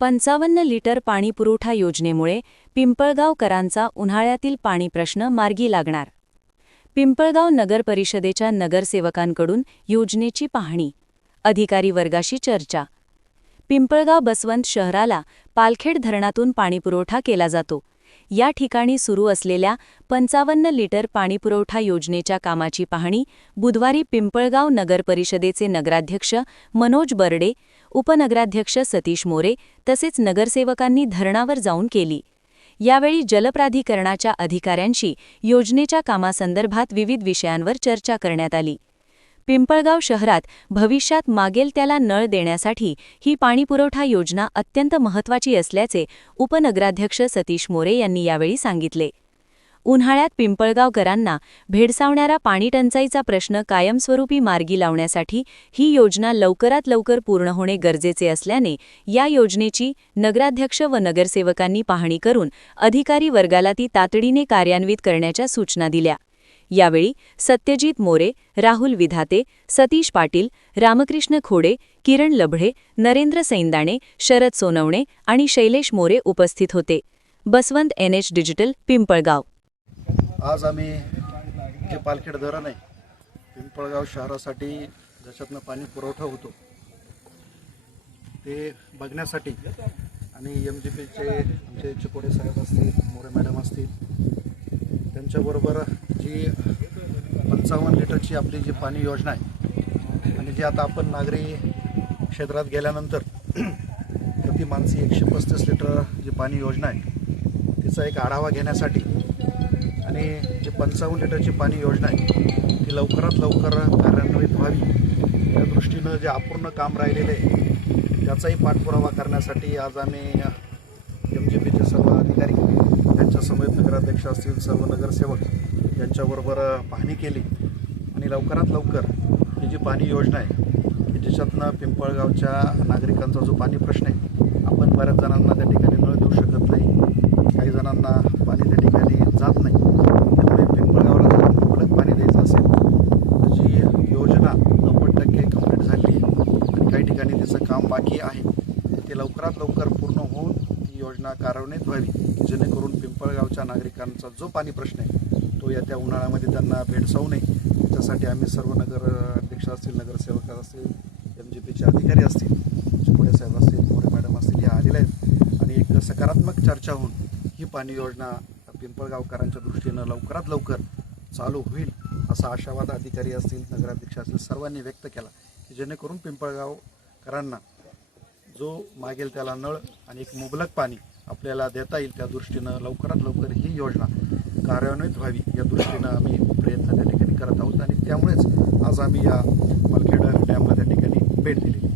55 litre पाणीपुरवठा योजनेमुळे पिंपळगावकरांचा उन्हाळ्यातील पाणी प्रश्न मार्गी लागणार. पिंपळगाव नगर परिषदेच्या नगरसेवकांकडून योजनेची पाहणी. अधिकारी वर्गाशी चर्चा. पिंपळगाव बसवंत शहराला पालखेड धरणातून पाणीपुरवठा केला जातो. या ठिकाणी सुरू असलेल्या 55 लिटर पाणीपुरवठा योजनेच्या कामाची पाहणी बुधवारी पिंपळगाव नगर परिषदेचे नगराध्यक्ष मनोज बर्डे, उपनगराध्यक्ष सतीश मोरे तसेच नगरसेवकांनी धरणावर जाऊन केली. यावेळी जलप्राधिकरणाच्या अधिकाऱ्यांशी योजनेच्या कामासंदर्भात विविध विषयांवर चर्चा करण्यात आली. पिंपळगाव शहरात भविष्यात मागेल त्याला नळ देण्यासाठी ही पाणीपुरवठा योजना अत्यंत महत्त्वाची असल्याचे उपनगराध्यक्ष सतीश मोरे यांनी यावेळी सांगितले. उन्हाळ्यात पिंपळगावकरांना भेडसावणारा पाणीटंचाईचा प्रश्न कायमस्वरूपी मार्गी लावण्यासाठी ही योजना लवकरात लवकर पूर्ण होणे गरजेचे असल्याने या योजनेची नगराध्यक्ष व नगरसेवकांनी पाहणी करून अधिकारी वर्गाला ती तातडीने कार्यान्वित करण्याच्या सूचना दिल्या. यावेळी सत्यजित मोरे, राहुल विधाते, सतीश पाटील, रामकृष्ण खोडे, किरण लभडे, नरेंद्र सैंदाणे, शरद सोनवणे आणि शैलेश मोरे उपस्थित होते. Baswant NH digital, Pimpalgaon. आज आम्ही जे पालखेड धरण आहे पिंपळगाव शहरासाठी ज्याच्यातनं पाणी पुरवठा होतो ते बघण्यासाठी आणि MGPचे आमचे चिकोडे साहेब असतील, मोरे मॅडम असतील, त्यांच्याबरोबर जी 55 लिटरची आपली जी पाणी योजना आहे आणि जी आता आपण नागरी क्षेत्रात गेल्यानंतर प्रति माणसी 135 लिटर जी पाणी योजना आहे तिचा एक आढावा घेण्यासाठी आणि जी 55 लिटरची पाणी योजना आहे ती लवकरात लवकर कार्यान्वित व्हावी या दृष्टीनं जे अपूर्ण काम राहिलेले आहे त्याचाही पाठपुरावा करण्यासाठी आज आम्ही MGPचे सर्व अधिकारी त्यांच्यासमवेत नगराध्यक्ष असतील, सर्व नगरसेवक यांच्याबरोबर पाहणी केली आणि लवकरात लवकर ही जी पाणी योजना आहे की ज्याच्यातनं पिंपळगावच्या नागरिकांचा जो पाणी प्रश्न आहे, आपण बऱ्याच जणांना त्या ठिकाणी नळ देऊ शकत नाही, काही जणांना पाणी त्या ठिकाणी जात नाही, त्यामुळे पिंपळगावला जर मुबलक पाणी द्यायचं असेल तर जी योजना 90% कंप्लीट झाली आणि काही ठिकाणी त्याचं काम बाकी आहे ते लवकरात लवकर पूर्ण होऊन ही योजना कार्यान्वित व्हावी, जेणेकरून पिंपळगावच्या नागरिकांचा जो पाणी प्रश्न आहे तो येत्या उन्हाळ्यामध्ये त्यांना भेडसावू नये. त्याच्यासाठी आम्ही सर्व नगराध्यक्ष असतील, नगरसेवक असतील, MGPचे अधिकारी असतील, चिकोडे साहेब असतील, मोरे मॅडम असतील, या आलेल्या आहेत आणि एक सकारात्मक चर्चा होऊन ही पाणी योजना पिंपळगावकरांच्या दृष्टीनं लवकरात लवकर चालू होईल असा आशावाद अधिकारी असतील, नगराध्यक्ष असतील सर्वांनी व्यक्त केला की जेणेकरून पिंपळगावकरांना जो मागेल त्याला नळ आणि एक मुबलक पाणी आपल्याला देता येईल त्या दृष्टीनं लवकरात लवकर ही योजना कार्यान्वित व्हावी या दृष्टीनं आम्ही प्रयत्न त्या ठिकाणी करत आहोत आणि त्यामुळेच आज आम्ही या पालखेड डॅमला त्या ठिकाणी भेट दिली.